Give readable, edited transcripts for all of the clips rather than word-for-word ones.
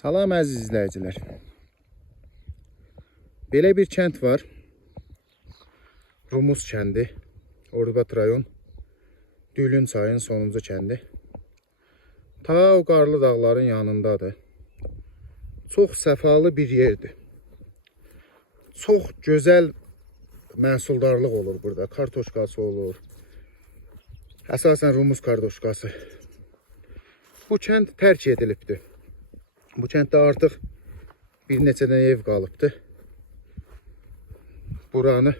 Salam əziz izləyicilər. Belə bir kənd var. Rumuz kəndi. Ordubad rayon. Dülün çayın sonuncu kəndi. Ta o qarlı dağların yanındadır. Çox səfalı bir yerdir. Çox gözəl məhsuldarlıq olur burada. Kartoşkası olur. Əsasən rumuz kartoşkası. Bu kənd tərk edilibdir. Bu kənddə artıq bir neçədən ev qalıbdır. Buranı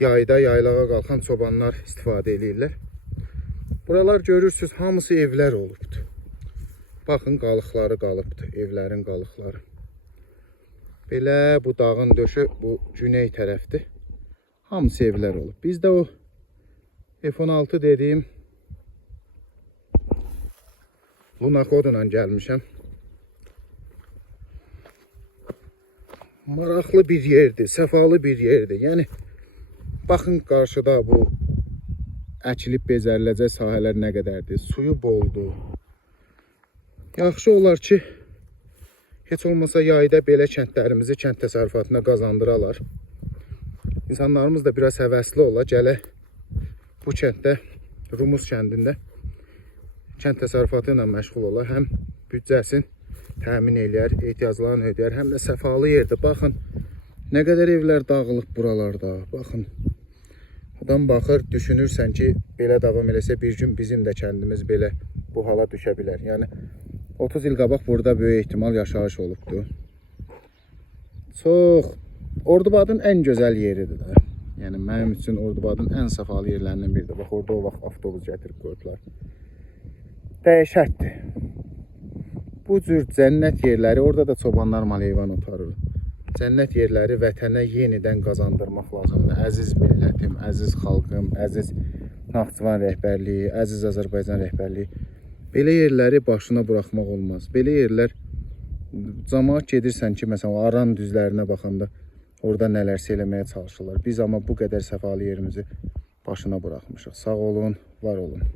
yayda yaylağa qalxan çobanlar istifadə edirlər. Buralar görürsünüz, hamısı evlər olubdur. Baxın, qalıqları qalıbdır, evlərin qalıqları. Belə bu dağın döşü bu güney tərəfdir. Hamısı evlər olub. Bizdə o F-16 dediyim Lunakodla gəlmişəm. Maraqlı bir yerdir, səfalı bir yerdir. Yəni, baxın qarşıda bu əkilib becəriləcək sahələr nə qədərdir. Suyu boldur. Yaxşı olar ki, heç olmasa yayda belə kəndlərimizi kənd təsərrüfatına qazandıralar. İnsanlarımız da biraz həvəsli ola, gələ bu kənddə, Rumuz kəndində kənd təsərrüfatı ilə məşğul ola. Həm büdcəsini təmin eləyər, ehtiyaclarını ödəyər, həm də səfalı yerdir. Baxın, nə qədər evlər dağılıb buralarda. Baxın, buradan baxır, düşünürsən ki, belə davam eləsə bir gün bizim də kəndimiz belə bu hala düşə bilər. Yəni, 30 il qabaq burada böyük ehtimal yaşayış olubdur. Çox, Ordubadın ən gözəl yeridir də. Yəni, mənim üçün Ordubadın ən səfalı yerlərindən biridir. Bax, orada o vaxt avtobus gətirib qoyublar. Dəhşətdir. Bu cür cənnət yerləri, orada da çobanlar mal-heyvan otarır. Cənnət yerləri vətənə yenidən qazandırmaq lazımdır. Əziz millətim, əziz xalqım, əziz Naxçıvan rəhbərliyi, əziz Azərbaycan rəhbərliyi. Belə yerləri başına buraxmaq olmaz. Belə yerlər, cəmaət gedirsən ki, məsələn, Aran düzlərinə baxanda orada nələrsə eləməyə çalışırlar. Biz amma bu qədər səfalı yerimizi başına buraxmışıq. Sağ olun, var olun.